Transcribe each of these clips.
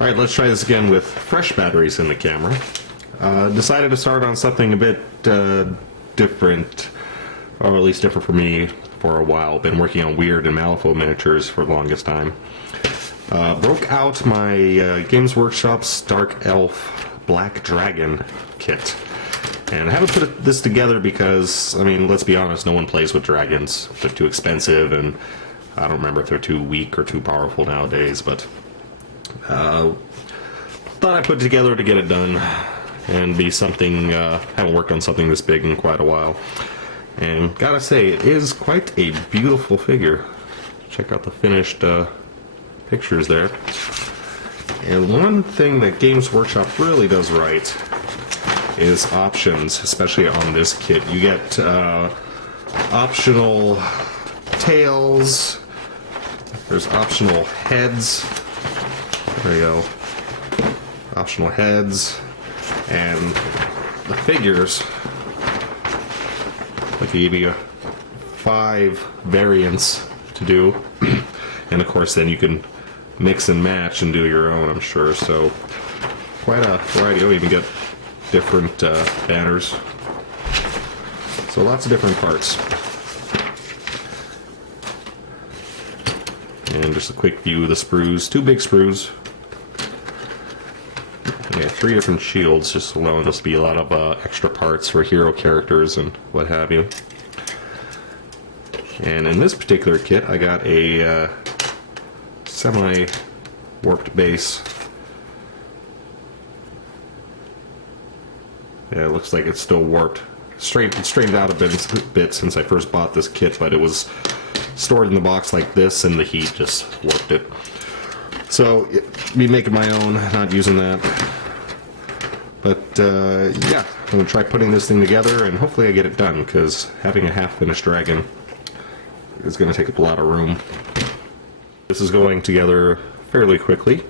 Alright, let's try this again with fresh batteries in the camera. Decided to start on something a bit different, or at least different for me for a while. Been working on weird and Malifaux miniatures for the longest time. Broke out my Games Workshop's Dark Elf Black Dragon kit. And I haven't put this together because, I mean, let's be honest, no one plays with dragons. They're too expensive, and I don't remember if they're too weak or too powerful nowadays, but thought I'd put it together to get it done and be something. Haven't worked on something this big in quite a while, and gotta say, it is quite a beautiful figure. Check out the finished pictures there. And one thing that Games Workshop really does right is options, especially on this kit. You get optional tails. There's optional heads. There you go. Optional heads. And the figures, like, they give you 5 variants to do. And of course then you can mix and match and do your own, I'm sure. So quite a variety. You'll even get different banners. So lots of different parts. And just a quick view of the sprues. 2 big sprues. Yeah, 3 different shields just alone. There'll be a lot of extra parts for hero characters and what have you. And in this particular kit, I got a semi-warped base. Yeah, it looks like it's still warped. Straightened out a bit since I first bought this kit, but it was stored in the box like this, and the heat just warped it. So, me making my own, not using that. But, yeah, I'm going to try putting this thing together, and hopefully I get it done, because having a half-finished dragon is going to take up a lot of room. This is going together fairly quickly,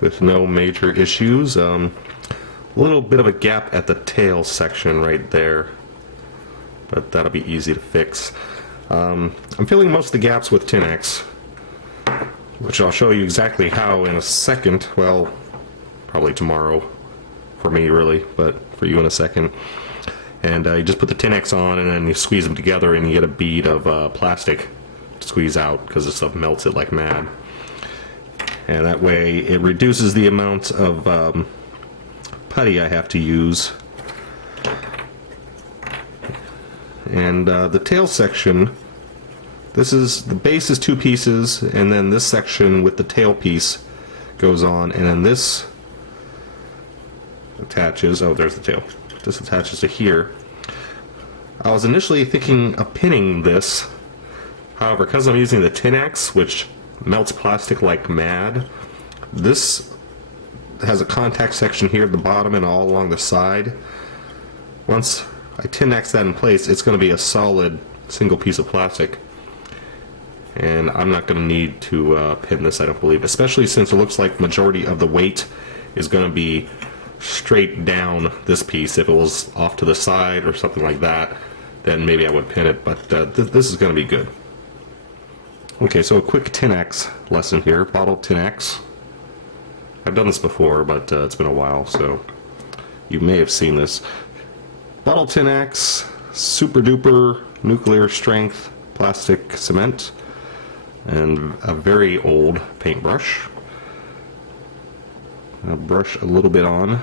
with no major issues. A little bit of a gap at the tail section right there, but that'll be easy to fix. I'm filling most of the gaps with Tin-X, which I'll show you exactly how in a second. Well, probably tomorrow for me, really, but for you in a second. And you just put the Tin-X on, and then you squeeze them together, and you get a bead of plastic to squeeze out, because this stuff melts it like mad. And that way it reduces the amount of putty I have to use. And the tail section, the base is 2 pieces, and then this section with the tail piece goes on, and then this attaches. Oh, there's the tail. This attaches to here. I was initially thinking of pinning this, however, because I'm using the Tin-X, which melts plastic like mad, this has a contact section here at the bottom and all along the side. Once I Tin-X that in place, it's going to be a solid single piece of plastic, and I'm not going to need to pin this, I don't believe, especially since it looks like majority of the weight is going to be straight down this piece. If it was off to the side or something like that, then maybe I would pin it, but this is going to be good. Okay, so a quick Tin-X lesson here. Bottle Tin-X. I've done this before, but it's been a while, so you may have seen this. Bottle Tin-X, super duper nuclear strength plastic cement, and a very old paintbrush. I'll brush a little bit on,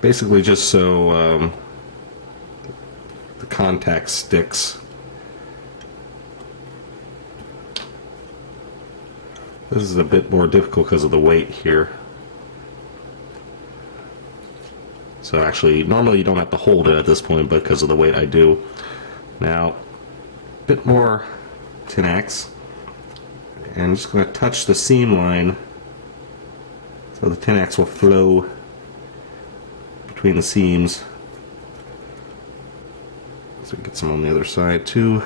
basically just so the contact sticks. This is a bit more difficult because of the weight here. So actually, normally you don't have to hold it at this point, but because of the weight I do. Now, a bit more Tin-X, and I'm just going to touch the seam line so the Tin-X will flow between the seams. So get some on the other side too.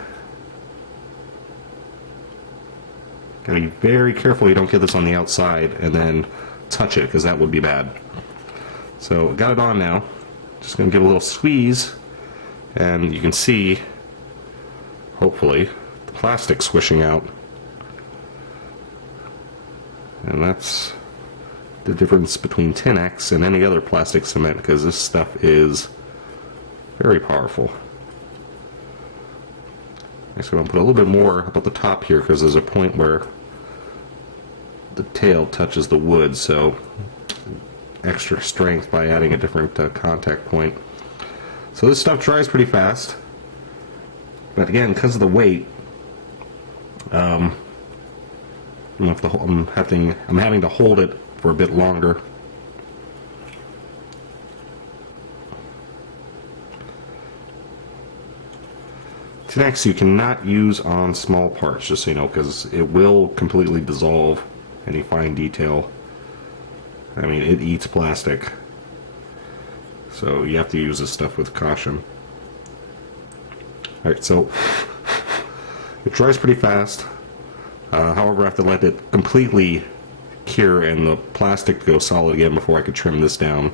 Gotta be very careful you don't get this on the outside and then touch it, because that would be bad. So got it on now. Just gonna give a little squeeze, and you can see, hopefully, the plastic swishing out. And that's the difference between 10x and any other plastic cement, because this stuff is very powerful. So I'm going to put a little bit more up at the top here, because there's a point where the tail touches the wood, so extra strength by adding a different contact point. So this stuff dries pretty fast, but again, because of the weight, I'm having to hold it for a bit longer. Next, you cannot use on small parts, just so you know, because it will completely dissolve any fine detail. I mean, it eats plastic, so you have to use this stuff with caution. Alright, so it dries pretty fast. However, I have to let it completely cure and the plastic go solid again before I could trim this down.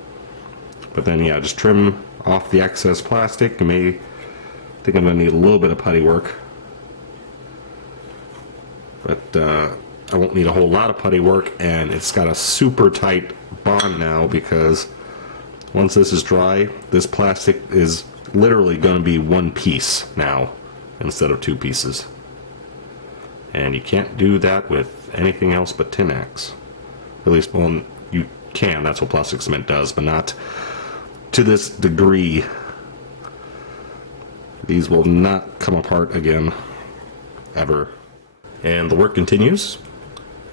But then, yeah, just trim off the excess plastic. I think I'm going to need a little bit of putty work, but I won't need a whole lot of putty work, and it's got a super tight bond now, because once this is dry, this plastic is literally going to be one piece now instead of two pieces. And you can't do that with anything else but Tin-X. At least, well, you can, that's what plastic cement does, but not to this degree. These will not come apart again, ever. And the work continues,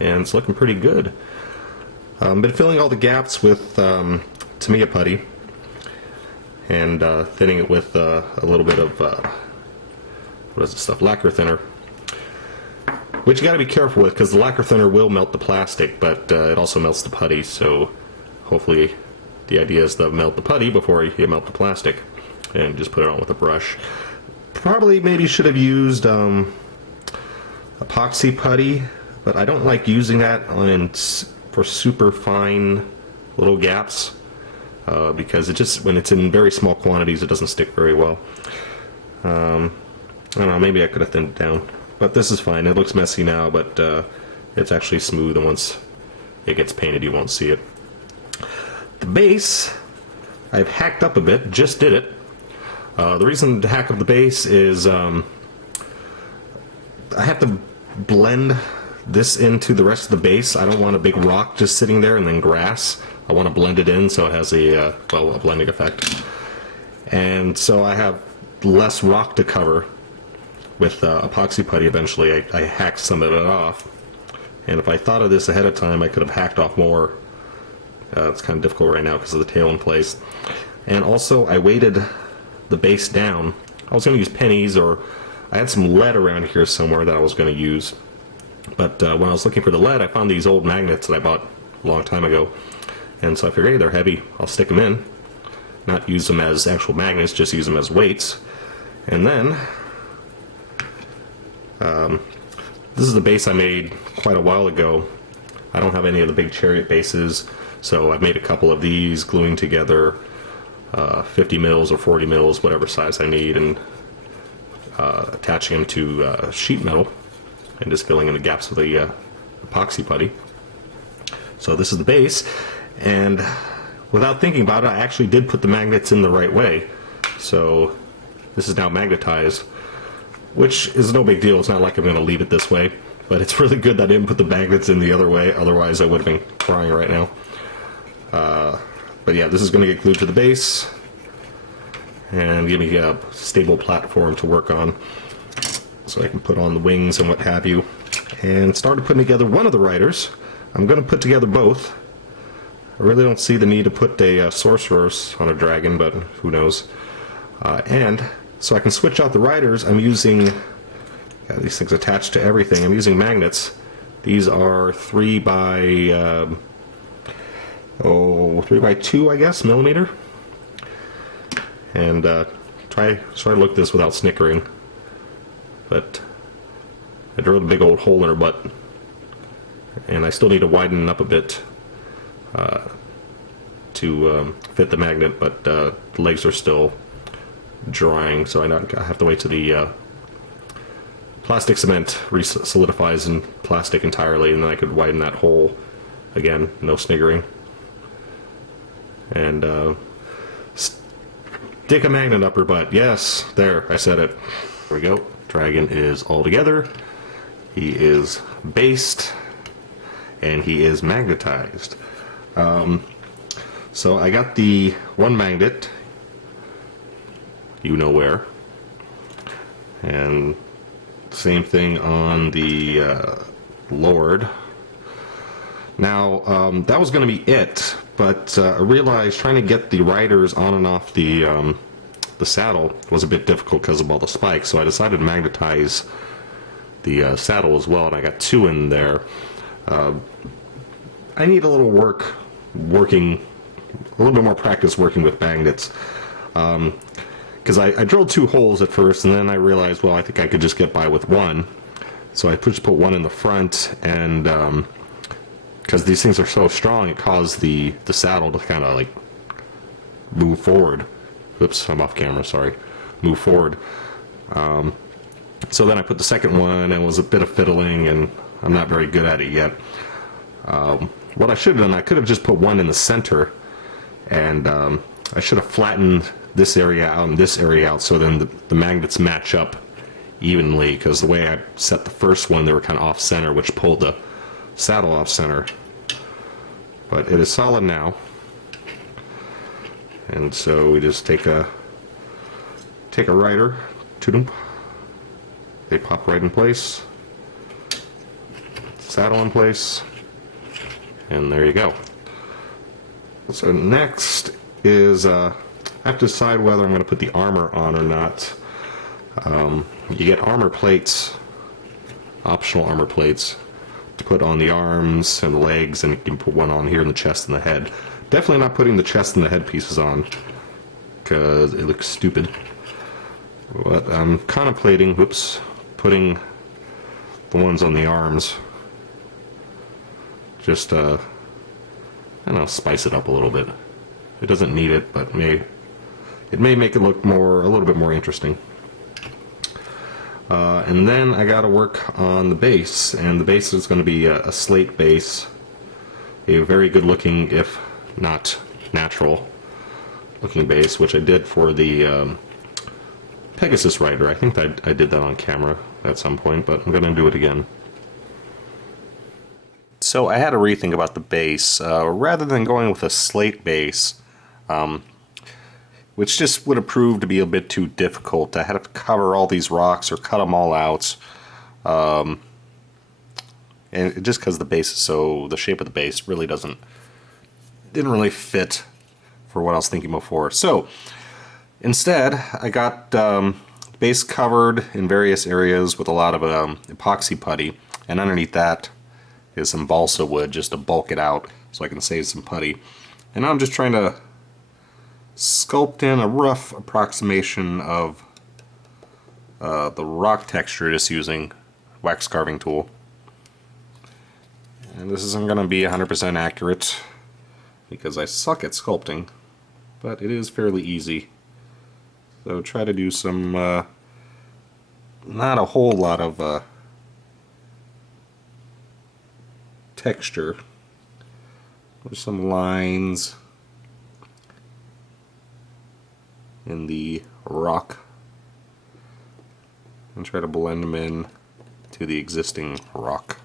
and it's looking pretty good. Been filling all the gaps with Tamiya putty, and thinning it with a little bit of, what is this stuff, lacquer thinner. Which you gotta be careful with, because the lacquer thinner will melt the plastic, but it also melts the putty, so hopefully the idea is to melt the putty before you melt the plastic. And just put it on with a brush. Probably maybe should have used epoxy putty, but I don't like using that for super fine little gaps, because it just, when it's in very small quantities, it doesn't stick very well. I don't know, maybe I could have thinned it down, but this is fine. It looks messy now, but it's actually smooth, and once it gets painted you won't see it. The base I've hacked up a bit, just did it. The reason to hack up the base is I have to blend this into the rest of the base. I don't want a big rock just sitting there and then grass. I want to blend it in so it has a blending effect. And so I have less rock to cover with epoxy putty eventually. I hacked some of it off. And if I thought of this ahead of time, I could have hacked off more. It's kind of difficult right now because of the tail in place. And also, I weighted the base down. I was going to use pennies, or I had some lead around here somewhere that I was going to use. But when I was looking for the lead, I found these old magnets that I bought a long time ago. And so I figured, hey, they're heavy. I'll stick them in. Not use them as actual magnets, just use them as weights. And then, this is the base I made quite a while ago. I don't have any of the big chariot bases, so I've made a couple of these, gluing together 50 mils or 40 mils, whatever size I need, and attaching them to sheet metal and just filling in the gaps with the epoxy putty. So this is the base, and without thinking about it, I actually did put the magnets in the right way. So this is now magnetized, which is no big deal. It's not like I'm going to leave it this way, but it's really good that I didn't put the magnets in the other way, otherwise I would have been crying right now. But yeah, this is going to get glued to the base and give me a stable platform to work on, so I can put on the wings and what have you. And started putting together one of the riders. I'm going to put together both. I really don't see the need to put a sorceress on a dragon, but who knows. And so I can switch out the riders. I'm using these things attached to everything. I'm using magnets. These are 3 by 3 by 2, I guess, millimeter. And try to look this without snickering. But I drilled a big old hole in her butt, and I still need to widen it up a bit to fit the magnet, but the legs are still drying, so I have to wait till the plastic cement solidifies in plastic entirely, and then I could widen that hole Again, no sniggering. And stick a magnet up her butt. Yes, there, I said it. There we go. Dragon is all together. He is based, and he is magnetized. So I got the one magnet, you know where, and same thing on the Lord. Now that was going to be it, but I realized trying to get the riders on and off the saddle was a bit difficult because of all the spikes, so I decided to magnetize the saddle as well, and I got two in there. I need a little a little bit more practice working with magnets, because I drilled 2 holes at first, and then I realized, well, I think I could just get by with one, so I just put one in the front, and because these things are so strong, it caused the saddle to kind of like move forward. Oops, I'm off camera, sorry. Move forward. So then I put the second one, and it was a bit of fiddling, and I'm not very good at it yet. What I should have done, I could have just put one in the center, and I should have flattened this area out and this area out, so then the magnets match up evenly, because the way I set the first one, they were kind of off-center, which pulled the saddle off-center. But it is solid now. And so we just take a rider, they pop right in place, saddle in place, and there you go. So next is I have to decide whether I'm going to put the armor on or not. You get armor plates, optional armor plates, to put on the arms and the legs, and you can put one on here in the chest and the head. Definitely not putting the chest and the head pieces on, because it looks stupid. But I'm contemplating, putting the ones on the arms. Just, I don't know, spice it up a little bit. It doesn't need it, but it may make it look a little bit more interesting. And then I got to work on the base, and the base is going to be a slate base, a very good looking, if not natural looking base, which I did for the Pegasus Rider. I think that I did that on camera at some point, but I'm going to do it again. So I had to rethink about the base. Rather than going with a slate base, which just would have proved to be a bit too difficult. I had to cover all these rocks or cut them all out. And just because the base is the shape of the base really didn't really fit for what I was thinking before. So instead, I got the base covered in various areas with a lot of epoxy putty, and underneath that is some balsa wood just to bulk it out so I can save some putty. And now I'm just trying to sculpt in a rough approximation of the rock texture, just using wax carving tool. And this isn't going to be 100% accurate because I suck at sculpting, but it is fairly easy. So try to do some, not a whole lot of texture. There's some lines in the rock, and try to blend them in to the existing rock.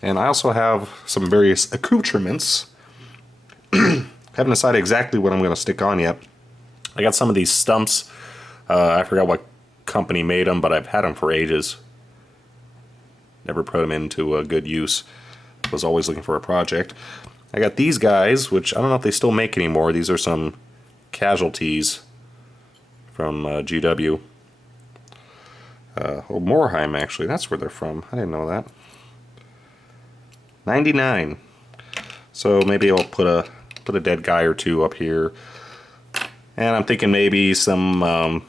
And I also have some various accoutrements. Haven't decided exactly what I'm going to stick on yet. I got some of these stumps. I forgot what company made them, but I've had them for ages. Never put them into good use. Was always looking for a project. I got these guys, which I don't know if they still make anymore. These are some casualties from GW. Morheim, actually. That's where they're from. I didn't know that. 99. So maybe I'll put a dead guy or two up here. And I'm thinking maybe some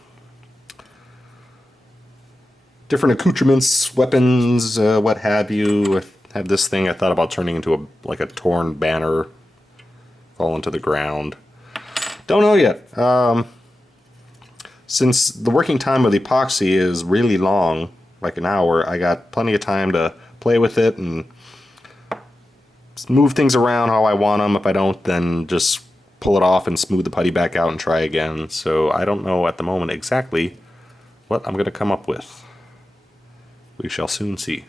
different accoutrements, weapons, what have you. I have this thing I thought about turning into like a torn banner, falling to the ground. Don't know yet. Since the working time of the epoxy is really long, like an hour, I got plenty of time to play with it and move things around how I want them. If I don't, then just pull it off and smooth the putty back out and try again. So I don't know at the moment exactly what I'm going to come up with. We shall soon see.